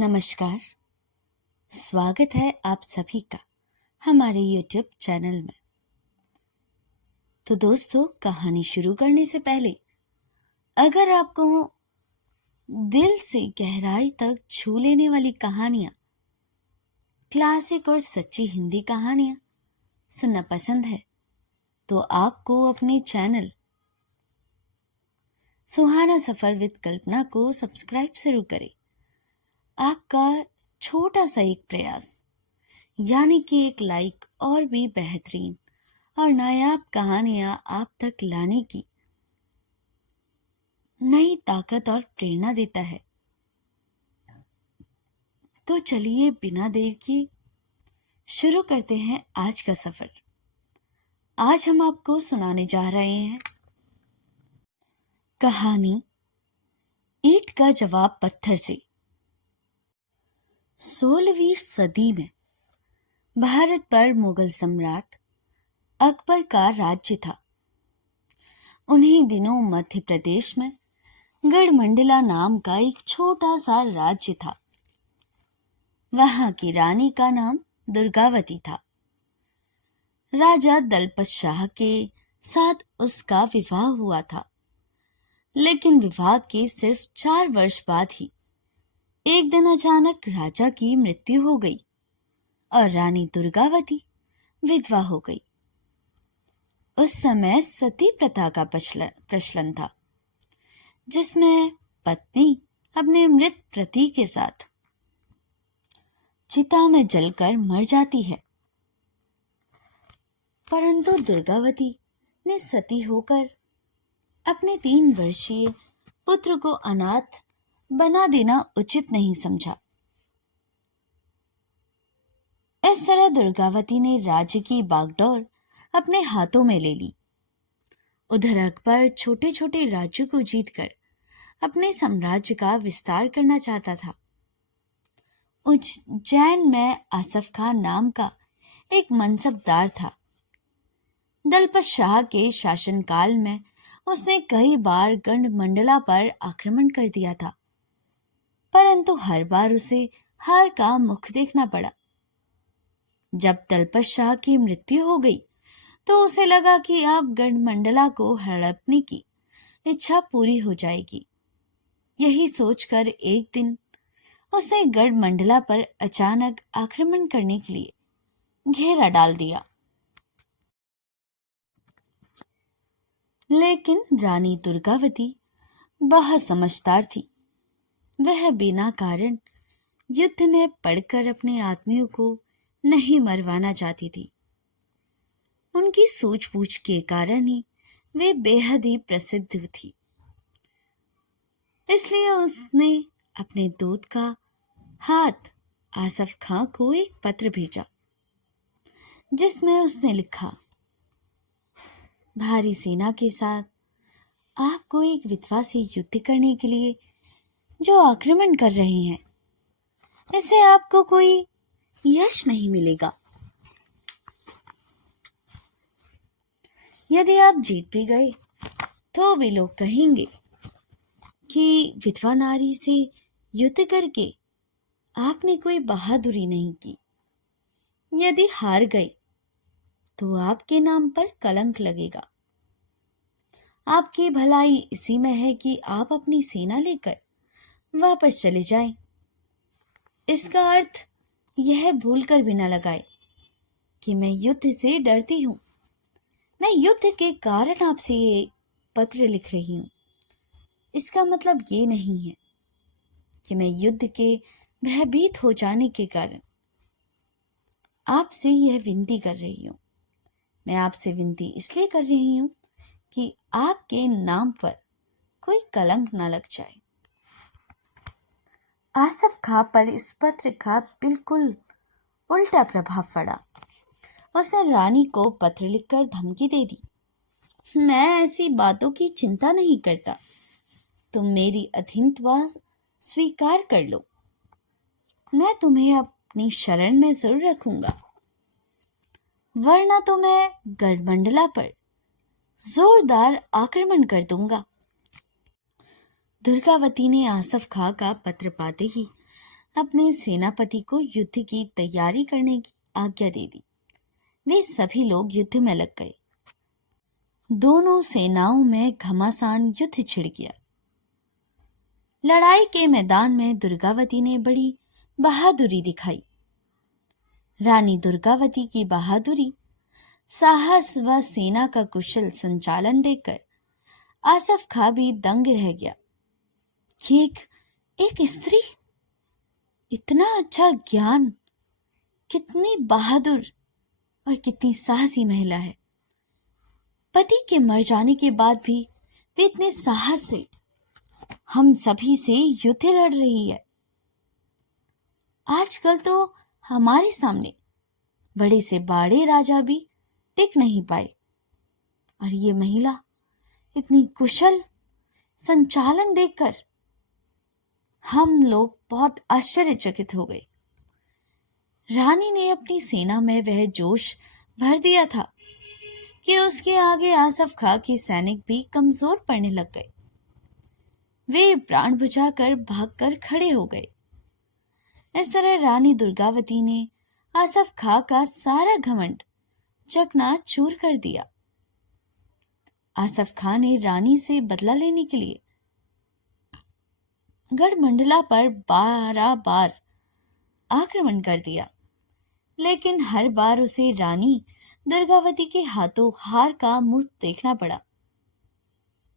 नमस्कार। स्वागत है आप सभी का हमारे YouTube चैनल में। तो दोस्तों, कहानी शुरू करने से पहले अगर आपको दिल से गहराई तक छू लेने वाली कहानियां, क्लासिक और सच्ची हिंदी कहानियां सुनना पसंद है तो आपको अपने चैनल सुहाना सफर विद कल्पना को सब्सक्राइब जरूर करें। आपका छोटा सा एक प्रयास यानी कि एक लाइक और भी बेहतरीन और नायाब कहानियां आप तक लाने की नई ताकत और प्रेरणा देता है। तो चलिए बिना देर के शुरू करते हैं आज का सफर। आज हम आपको सुनाने जा रहे हैं कहानी ईंट का जवाब पत्थर से। 16वीं सदी में भारत पर मुगल सम्राट अकबर का राज्य था। उन्हीं दिनों मध्य प्रदेश में गढ़मंडला नाम का एक छोटा सा राज्य था। वहां की रानी का नाम दुर्गावती था। राजा दलपत शाह के साथ उसका विवाह हुआ था, लेकिन विवाह के सिर्फ 4 वर्ष बाद ही एक दिन अचानक राजा की मृत्यु हो गई और रानी दुर्गावती विधवा हो गई। उस समय सती प्रथा का प्रचलन था, जिसमें पत्नी अपने मृत पति के साथ चिता में जलकर मर जाती है। परंतु दुर्गावती ने सती होकर अपने 3 वर्षीय पुत्र को अनाथ बना देना उचित नहीं समझा। इस तरह दुर्गावती ने राज्य की बागडोर अपने हाथों में ले ली। उधर अकबर छोटे छोटे राज्यों को जीतकर अपने साम्राज्य का विस्तार करना चाहता था। उज्जैन में आसफ खान नाम का एक मनसबदार था। दलपत शाह के शासनकाल में उसने कई बार गढ़मंडला पर आक्रमण कर दिया था, परंतु हर बार उसे हार का मुख देखना पड़ा। जब दलपत शाह की मृत्यु हो गई तो उसे लगा कि अब गढ़मंडला को हड़पने की इच्छा पूरी हो जाएगी। यही सोचकर एक दिन उसने गढ़मंडला पर अचानक आक्रमण करने के लिए घेरा डाल दिया। लेकिन रानी दुर्गावती बहुत समझदार थी। वह बिना कारण युद्ध में पड़कर अपने आदमियों को नहीं मरवाना चाहती थी। उनकी सूझबूझ के कारण ही वे बेहद ही प्रसिद्ध थी। इसलिए उसने अपने दूत का हाथ आसफ खां को एक पत्र भेजा, जिसमें उसने लिखा, भारी सेना के साथ आपको एक विधवा से युद्ध करने के लिए जो आक्रमण कर रहे हैं, इससे आपको कोई यश नहीं मिलेगा। यदि आप जीत भी गए तो भी लोग कहेंगे कि विधवा नारी से युद्ध करके आपने कोई बहादुरी नहीं की। यदि हार गए तो आपके नाम पर कलंक लगेगा। आपकी भलाई इसी में है कि आप अपनी सेना लेकर वापस चले जाएं। इसका अर्थ यह भूलकर भी न लगाए कि मैं युद्ध से डरती हूं। मैं युद्ध के कारण आपसे ये पत्र लिख रही हूं। इसका मतलब ये नहीं है कि मैं युद्ध के भयभीत हो जाने के कारण आपसे यह विनती कर रही हूं। मैं आपसे विनती इसलिए कर रही हूं कि आपके नाम पर कोई कलंक ना लग जाए। आसफ खां पर इस पत्र का बिल्कुल उल्टा प्रभाव पड़ा। उसने रानी को पत्र लिखकर धमकी दे दी, मैं ऐसी बातों की चिंता नहीं करता। तुम मेरी अधीनता स्वीकार कर लो। मैं तुम्हें अपनी शरण में जरूर रखूंगा, वरना तो मैं गढ़मंडला पर जोरदार आक्रमण कर दूंगा। दुर्गावती ने आसफ खां का पत्र पाते ही अपने सेनापति को युद्ध की तैयारी करने की आज्ञा दे दी। वे सभी लोग युद्ध में लग गए। दोनों सेनाओं में घमासान युद्ध छिड़ गया। लड़ाई के मैदान में दुर्गावती ने बड़ी बहादुरी दिखाई। रानी दुर्गावती की बहादुरी, साहस व सेना का कुशल संचालन देखकर आसफ खां भी दंग रह गया कि एक स्त्री, इतना अच्छा ज्ञान, कितनी बहादुर और कितनी साहसी महिला है। पति के मर जाने के बाद भी वे इतने साहस से हम सभी से युद्ध लड़ रही है। आजकल तो हमारे सामने बड़े से बड़े राजा भी टिक नहीं पाए, और ये महिला इतनी कुशल संचालन देखकर हम लोग बहुत आश्चर्यचकित हो गए। रानी ने अपनी सेना में वह जोश भर दिया था कि उसके आगे आसफ खां के सैनिक भी कमजोर पड़ने लग गए। वे प्राण बचाकर भागकर खड़े हो गए। इस तरह रानी दुर्गावती ने आसफ खां का सारा घमंड चकनाचूर कर दिया। आसफ खां ने रानी से बदला लेने के लिए गढ़मंडला पर 12 बार आक्रमण कर दिया, लेकिन हर बार उसे रानी दुर्गावती के हाथों हार का मुंह देखना पड़ा।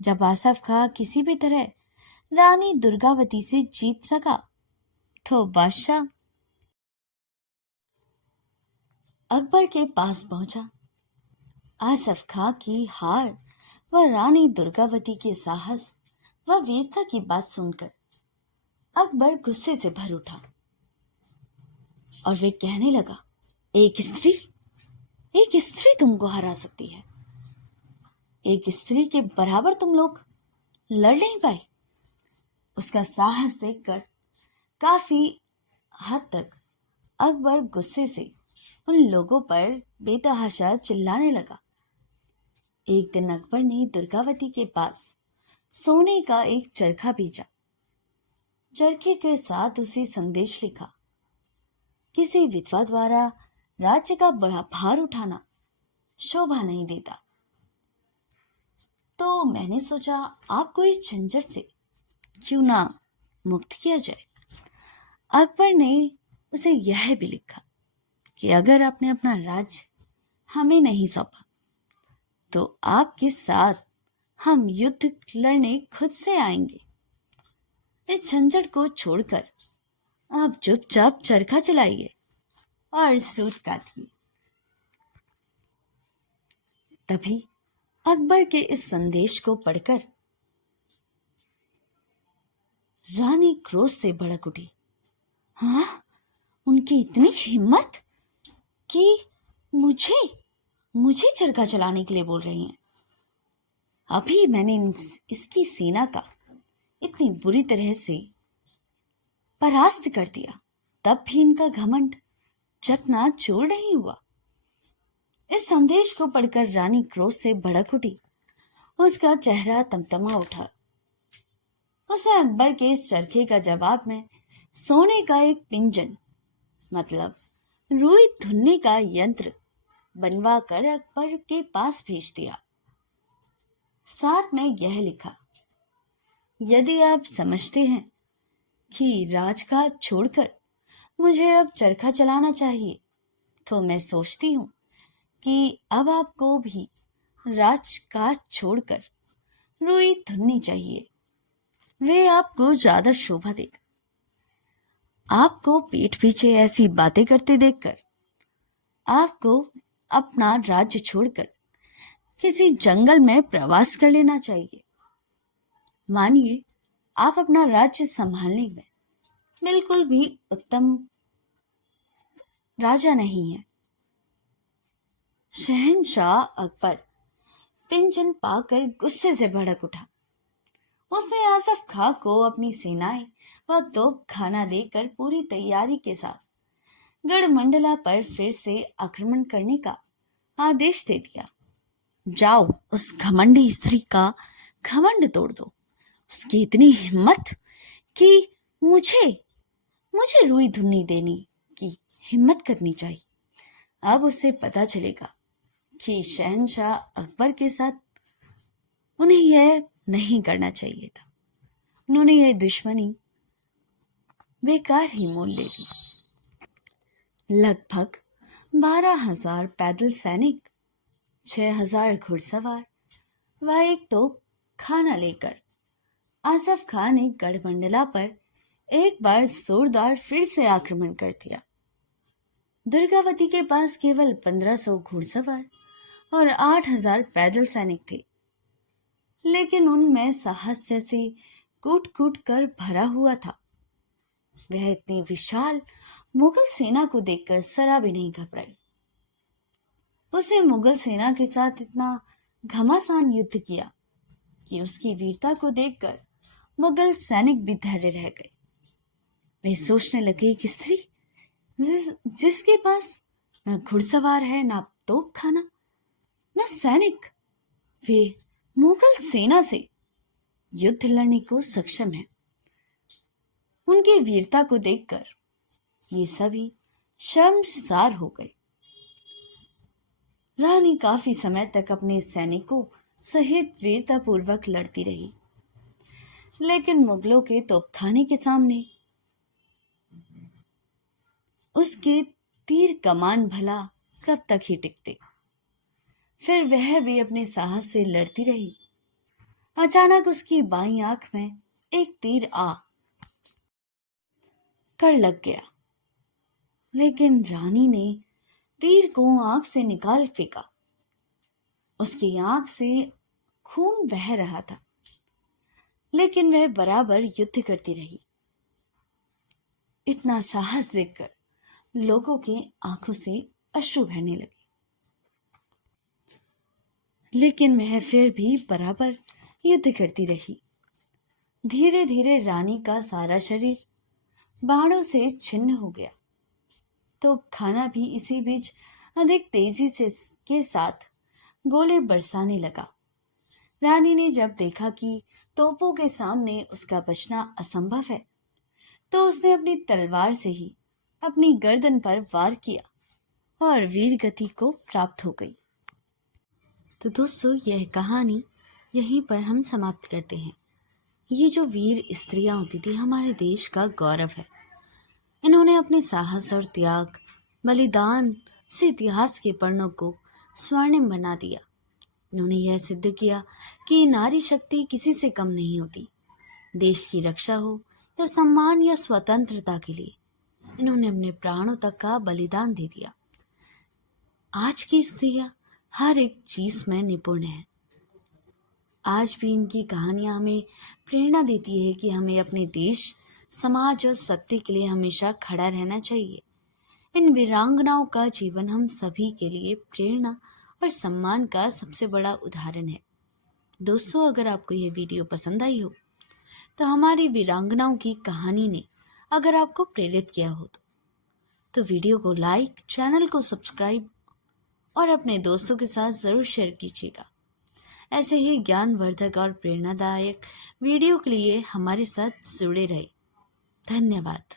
जब आसफ खां किसी भी तरह रानी दुर्गावती से जीत सका तो बादशाह अकबर के पास पहुंचा। आसफ खां की हार व रानी दुर्गावती के साहस व वीरता की बात सुनकर अकबर गुस्से से भर उठा और वे कहने लगा, एक स्त्री तुमको हरा सकती है? एक स्त्री के बराबर तुम लोग लड़ नहीं पाए? उसका साहस देखकर काफी हद तक अकबर गुस्से से उन लोगों पर बेतहाशा चिल्लाने लगा। एक दिन अकबर ने दुर्गावती के पास सोने का एक चरखा भेजा। चरखे के साथ उसे संदेश लिखा, किसी विधवा द्वारा राज्य का बड़ा भार उठाना शोभा नहीं देता। तो मैंने सोचा आपको इस झंझट से क्यों ना मुक्त किया जाए। अकबर ने उसे यह भी लिखा कि अगर आपने अपना राज्य हमें नहीं सौंपा तो आपके साथ हम युद्ध लड़ने खुद से आएंगे। इस झंझट को छोड़कर आप चुपचाप चरखा चलाइए और सूत काटिए। तभी अकबर के इस संदेश को पढ़कर रानी क्रोध से भड़क उठी। हाँ, उनकी इतनी हिम्मत कि मुझे चरखा चलाने के लिए बोल रही हैं। अभी मैंने इसकी सेना का इतनी बुरी तरह से परास्त कर दिया, तब भी इनका घमंड चकनाचूर नहीं हुआ। इस संदेश को पढ़कर रानी क्रोध से भड़क उठी। उसका चेहरा तमतमा उठा। उसने अकबर के इस चरखे का जवाब में सोने का एक पिंजन, मतलब रुई धुनने का यंत्र बनवा कर अकबर के पास भेज दिया। साथ में यह लिखा, यदि आप समझते हैं कि राजकाज छोड़कर मुझे अब चरखा चलाना चाहिए, तो मैं सोचती हूँ कि अब आपको भी राजकाज छोड़कर रुई धुननी चाहिए। वे आपको ज्यादा शोभा देगा। आपको पीठ पीछे ऐसी बातें करते देखकर आपको अपना राज्य छोड़कर किसी जंगल में प्रवास कर लेना चाहिए। मानिए आप अपना राज्य संभालने में बिल्कुल भी उत्तम राजा नहीं है। शहंशाह अकबर पिंजन पाकर गुस्से से भड़क उठा। उसने आसफ खां को अपनी सेनाएं व तोप खाना देकर पूरी तैयारी के साथ गढ़मंडला पर फिर से आक्रमण करने का आदेश दे दिया। जाओ, उस घमंडी स्त्री का घमंड तोड़ दो। उसकी इतनी हिम्मत कि मुझे रुई धुनी देने की हिम्मत करनी चाहिए। अब उससे पता चलेगा कि शहंशाह अकबर के साथ उन्हें यह नहीं करना चाहिए था। उन्होंने यह दुश्मनी बेकार ही मोल ले ली। लगभग 12,000 पैदल सैनिक, 6,000 घुड़सवार व एक तोप खाना लेकर आसफ खान ने गढ़मंडला पर एक बार जोरदार फिर से आक्रमण कर दिया। दुर्गावती के पास केवल 1,500 घुड़सवार और 8,000 पैदल सैनिक थे, लेकिन उनमें साहस जैसे कूट कूट कर भरा हुआ था। वह इतनी विशाल मुगल सेना को देखकर जरा भी नहीं घबराई। उसने मुगल सेना के साथ इतना घमासान युद्ध किया कि उसकी वीरता को देखकर मुगल सैनिक भी धैर्य रह गए। वे सोचने लगे कि स्त्री जिसके पास न घुड़सवार है, न तोपखाना, न सैनिक, वे मुगल सेना से युद्ध लड़ने को सक्षम है। उनकी वीरता को देखकर ये सभी शर्मसार हो गए। रानी काफी समय तक अपने सैनिकों सहित वीरतापूर्वक लड़ती रही, लेकिन मुगलों के तोपखाने के सामने उसके तीर कमान भला कब तक ही टिकते। फिर वह भी अपने साहस से लड़ती रही। अचानक उसकी बाईं आंख में एक तीर आ कर लग गया, लेकिन रानी ने तीर को आंख से निकाल फेंका। उसकी आंख से खून बह रहा था, लेकिन वह बराबर युद्ध करती रही। इतना साहस देखकर लोगों के आंखों से अश्रु बहने लगे, लेकिन वह फिर भी बराबर युद्ध करती रही। धीरे धीरे रानी का सारा शरीर बाणों से छिन्न हो गया। तो खाना भी इसी बीच अधिक तेजी से के साथ गोले बरसाने लगा। रानी ने जब देखा कि तोपों के सामने उसका बचना असंभव है, तो उसने अपनी तलवार से ही अपनी गर्दन पर वार किया और वीर गति को प्राप्त हो गई। तो दोस्तों, यह कहानी यहीं पर हम समाप्त करते हैं। ये जो वीर स्त्रियां होती थी, हमारे देश का गौरव है। इन्होंने अपने साहस और त्याग, बलिदान से इतिहास के पन्नों को स्वर्णिम बना दिया। इन्होंने यह सिद्ध किया कि नारी शक्ति किसी से कम नहीं होती। देश की रक्षा हो या सम्मान या स्वतंत्रता के लिए इन्होंने अपने प्राणों तक का बलिदान दे दिया। आज की स्त्रियां हर एक चीज में निपुण हैं। आज भी इनकी कहानियां हमें प्रेरणा देती है कि हमें अपने देश, समाज और सत्य के लिए हमेशा खड़ा रहना चाहिए। इन वीरांगनाओं का जीवन हम सभी के लिए प्रेरणा और सम्मान का सबसे बड़ा उदाहरण है। दोस्तों, अगर आपको यह वीडियो पसंद आई हो, तो हमारी वीरांगनाओं की कहानी ने अगर आपको प्रेरित किया हो, तो वीडियो को लाइक, चैनल को सब्सक्राइब और अपने दोस्तों के साथ ज़रूर शेयर कीजिएगा। ऐसे ही ज्ञानवर्धक और प्रेरणादायक वीडियो के लिए हमारे साथ जुड़े रहे। धन्यवाद।